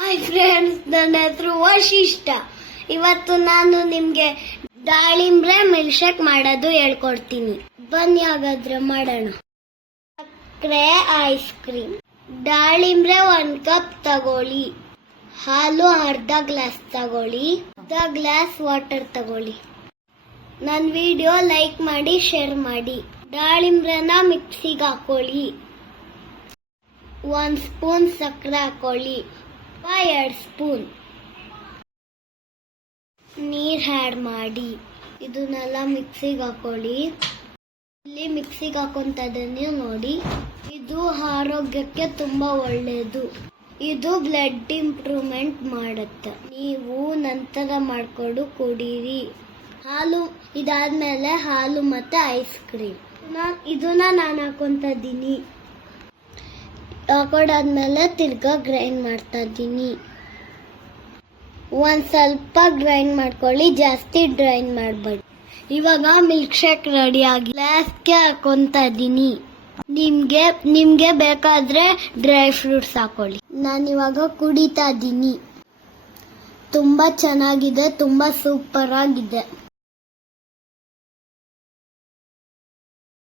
Hi friends, ನನ್ನ ಹೆಸರು ವಶಿಷ್ಠ. ಇವತ್ತು ನಾನು ನಿಮ್ಗೆ ದಾಳಿಂಬ್ರೆ ಮಿಲ್ಕ್ ಮಾಡೋದು ಹೇಳ್ಕೊಡ್ತೀನಿ. ಬನ್ನಿ ಹಾಗಾದ್ರೆ ಮಾಡೋಣ. ಸಕ್ಕರೆ ಐಸ್ ಕ್ರೀಮ್, ದಾಳಿಂಬ್ರೆ 1 ಕಪ್ ತಗೊಳ್ಳಿ, ಹಾಲು ಅರ್ಧ ಗ್ಲಾಸ್ ತಗೊಳ್ಳಿ, ಅರ್ಧ ಗ್ಲಾಸ್ ವಾಟರ್ ತಗೊಳ್ಳಿ. ನನ್ನ ವಿಡಿಯೋ ಲೈಕ್ ಮಾಡಿ, ಶೇರ್ ಮಾಡಿ. ದಾಳಿಂಬ್ರೆನ ಮಿಕ್ಸಿಗೆ ಹಾಕೊಳ್ಳಿ. 1 ಸ್ಪೂನ್ ಸಕ್ಕರೆ ಹಾಕೊಳ್ಳಿ, 2 ಸ್ಪೂನ್ ನೀರ್ ಆಡ್ ಮಾಡಿ. ಇದನ್ನೆಲ್ಲ ಮಿಕ್ಸಿಗೆ ಹಾಕೊಳ್ಳಿ. ಇಲ್ಲಿ ಮಿಕ್ಸಿಗೆ ಹಾಕೊಂತದನ್ನೇ ನೋಡಿ. ಇದು ಆರೋಗ್ಯಕ್ಕೆ ತುಂಬಾ ಒಳ್ಳೆಯದು. ಇದು ಬ್ಲಡ್ ಇಂಪ್ರೂವ್ಮೆಂಟ್ ಮಾಡುತ್ತೆ. ನೀವು ನಂತರ ಮಾಡ್ಕೊಂಡು ಕುಡೀರಿ. ಹಾಲು ಇದಾದ್ಮೇಲೆ ಹಾಲು ಮತ್ತೆ ಐಸ್ ಕ್ರೀಮ್ ಇದನ್ನ ನಾನು ಹಾಕೊಂತಿದ್ದೀನಿ. ಹಾಕೊಂಡಾದ್ಮೇಲೆ ತಿರ್ಗಾ ಗ್ರೈಂಡ್ ಮಾಡ್ತಾ ಇದ್ದೀನಿ. ಒಂದ್ ಸ್ವಲ್ಪ ಗ್ರೈಂಡ್ ಮಾಡ್ಕೊಳ್ಳಿ, ಜಾಸ್ತಿ ಗ್ರೈಂಡ್ ಮಾಡಬೇಡಿ. ಇವಾಗ ಮಿಲ್ಕ್ ಶೇಕ್ ರೆಡಿ ಆಗಿ ಗ್ಲಾಸ್ಗೆ ಹಾಕೊಂತ ಇದ್ದೀನಿ. ನಿಮ್ಗೆ ಬೇಕಾದ್ರೆ ಡ್ರೈ ಫ್ರೂಟ್ಸ್ ಹಾಕೊಳ್ಳಿ. ನಾನಿವಾಗ ಕುಡಿತಾ ಇದ್ದೀನಿ. ತುಂಬಾ ಚೆನ್ನಾಗಿದೆ, ತುಂಬಾ ಸೂಪರ್ ಆಗಿದೆ.